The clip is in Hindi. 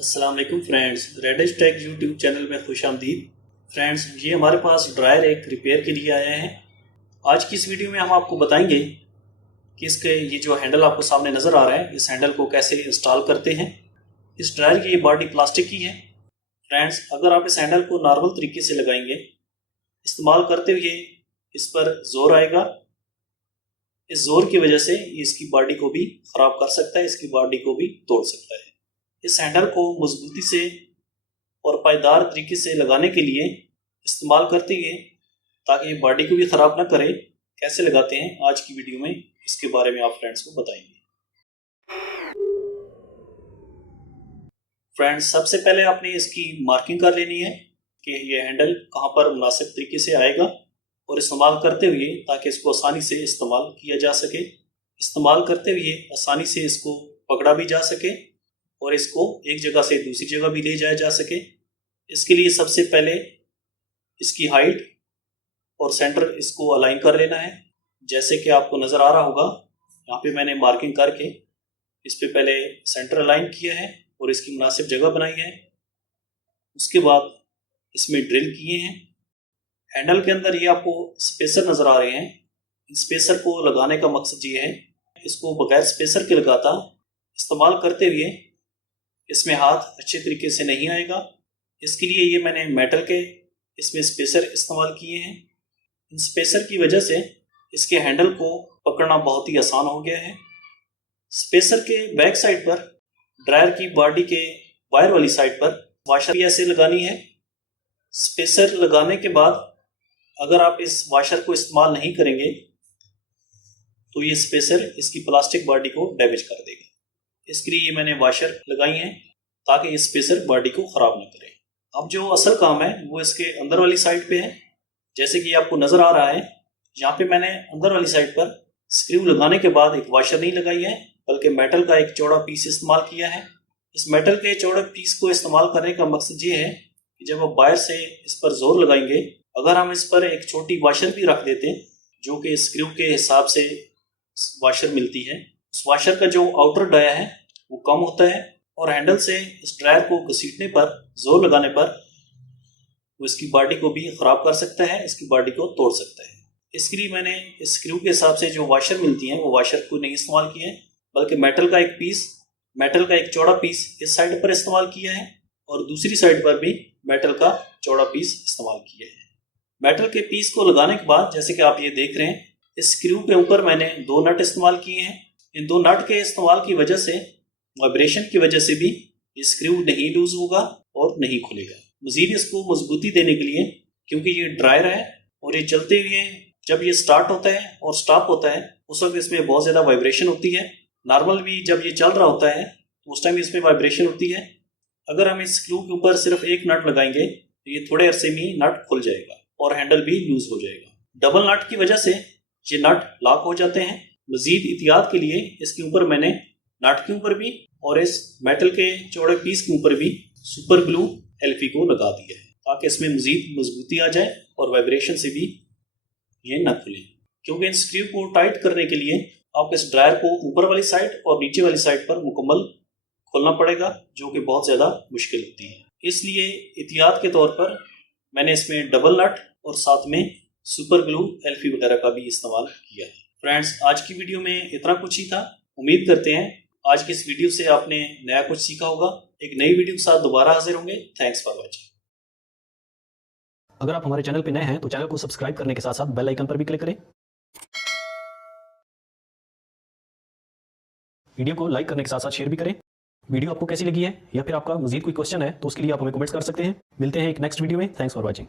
अस्सलाम वालेकुम friends, Radish Tech YouTube channel में खुश आमदीद। फ्रेंड्स, ये हमारे पास ड्रायर एक रिपेयर के लिए आया है। आज की इस वीडियो में हम आपको बताएंगे कि इसके ये जो हैंडल आपको सामने नज़र आ रहा है, इस हैंडल को कैसे इंस्टॉल करते हैं। इस ड्रायर की ये बॉडी प्लास्टिक की है। फ्रेंड्स, अगर आप इस हैंडल को नॉर्मल तरीके से लगाएंगे, इस्तेमाल करते हुए इस पर जोर आएगा। इस जोर की वजह से ये इसकी बॉडी को भी ख़राब कर सकता है, इसकी बॉडी को भी तोड़ सकता है। इस हैंडल को मजबूती से और पायदार तरीके से लगाने के लिए इस्तेमाल करते हैं ताकि ये बॉडी को भी ख़राब ना करे। कैसे लगाते हैं आज की वीडियो में, इसके बारे में आप फ्रेंड्स को बताएंगे। फ्रेंड्स, सबसे पहले आपने इसकी मार्किंग कर लेनी है कि ये हैंडल कहाँ पर मुनासिब तरीके से आएगा और इस्तेमाल करते हुए ताकि इसको आसानी से इस्तेमाल किया जा सके। इस्तेमाल करते हुए आसानी से इसको पकड़ा भी जा सके और इसको एक जगह से दूसरी जगह भी ले जाया जा सके। इसके लिए सबसे पहले इसकी हाइट और सेंटर इसको अलाइन कर लेना है। जैसे कि आपको नज़र आ रहा होगा, यहाँ पे मैंने मार्किंग करके इस पे पहले सेंटर अलाइन किया है और इसकी मुनासिब जगह बनाई है। उसके बाद इसमें ड्रिल किए हैं। हैंडल के अंदर ये आपको स्पेसर नज़र आ रहे हैं। इन स्पेसर को लगाने का मकसद ये है, इसको बगैर स्पेसर के लगाता इस्तेमाल करते हुए इसमें हाथ अच्छे तरीके से नहीं आएगा। इसके लिए ये मैंने मेटल के इसमें स्पेसर इस्तेमाल किए हैं। इन स्पेसर की वजह से इसके हैंडल को पकड़ना बहुत ही आसान हो गया है। स्पेसर के बैक साइड पर ड्रायर की बॉडी के वायर वाली साइड पर वाशर भी ऐसे लगानी है। स्पेसर लगाने के बाद अगर आप इस वाशर को इस्तेमाल नहीं करेंगे तो ये स्पेसर इसकी प्लास्टिक बॉडी को डैमेज कर देगा। इसके लिए मैंने वाशर लगाई हैं ताकि इस स्पेसर बॉडी को ख़राब ना करे। अब जो असल काम है वो इसके अंदर वाली साइड पे है। जैसे कि आपको नज़र आ रहा है, यहाँ पे मैंने अंदर वाली साइड पर स्क्रू लगाने के बाद एक वाशर नहीं लगाई है, बल्कि मेटल का एक चौड़ा पीस इस्तेमाल किया है। इस मेटल के चौड़े पीस को इस्तेमाल करने का मकसद ये है कि जब आप वायर से इस पर जोर लगाएंगे, अगर हम इस पर एक छोटी वाशर भी रख देते जो कि स्क्रू के हिसाब से वाशर मिलती है, उस वाशर का जो आउटर डाया है वो कम होता है और हैंडल से इस ड्रायर को घसीटने पर, जोर लगाने पर वो इसकी बॉडी को भी ख़राब कर सकता है, इसकी बॉडी को तोड़ सकता है। इसके लिए मैंने इस स्क्रू के हिसाब से जो वाशर मिलती हैं वो वाशर को नहीं इस्तेमाल किया है, बल्कि मेटल का एक चौड़ा पीस इस साइड पर इस्तेमाल किया है और दूसरी साइड पर भी मेटल का चौड़ा पीस इस्तेमाल किया है। मेटल के पीस को लगाने के बाद जैसे कि आप ये देख रहे हैं, इस स्क्रू के ऊपर मैंने 2 नट इस्तेमाल किए हैं। इन 2 नट के इस्तेमाल की वजह से, वाइब्रेशन की वजह से भी ये स्क्रू नहीं लूज होगा और नहीं खुलेगा। मजीद इसको मजबूती देने के लिए, क्योंकि ये ड्रायर है और ये चलते हुए जब ये स्टार्ट होता है और स्टॉप होता है उस वक्त इसमें बहुत ज़्यादा वाइब्रेशन होती है। नॉर्मल भी जब ये चल रहा होता है तो उस टाइम इसमें वाइब्रेशन होती है। अगर हम इस स्क्रू के ऊपर सिर्फ एक नट लगाएंगे तो ये थोड़े अरसे में नट खुल जाएगा और हैंडल भी लूज हो जाएगा। डबल नट की वजह से ये नट लॉक हो जाते हैं। मजीद एहतियात के लिए इसके ऊपर मैंने नट के ऊपर भी और इस मेटल के चौड़े पीस के ऊपर भी सुपर ग्लू एल्फी को लगा दिया है ताकि इसमें मजीद मजबूती आ जाए और वाइब्रेशन से भी ये न खुले। क्योंकि इन स्क्रू को टाइट करने के लिए आपको इस ड्रायर को ऊपर वाली साइड और नीचे वाली साइड पर मुकम्मल खोलना पड़ेगा, जो कि बहुत ज़्यादा मुश्किल होती है। इसलिए एहतियात के तौर पर मैंने इसमें डबल नट और साथ में सुपर ग्लू एल्फी वगैरह का भी इस्तेमाल किया है। फ्रेंड्स, आज की वीडियो में इतना कुछ ही था। उम्मीद करते हैं आज की इस वीडियो से आपने नया कुछ सीखा होगा। एक नई वीडियो के साथ दोबारा हाजिर होंगे। Thanks for watching. अगर आप हमारे चैनल पर नए हैं तो चैनल को सब्सक्राइब करने के साथ साथ बेल आइकन पर भी क्लिक करें। वीडियो को लाइक करने के साथ साथ शेयर भी करें। वीडियो आपको कैसी लगी है या फिर आपका मजीद कोई क्वेश्चन है तो उसके लिए आप हमें कमेंट्स कर सकते हैं। मिलते हैं एक नेक्स्ट वीडियो में। Thanks for watching.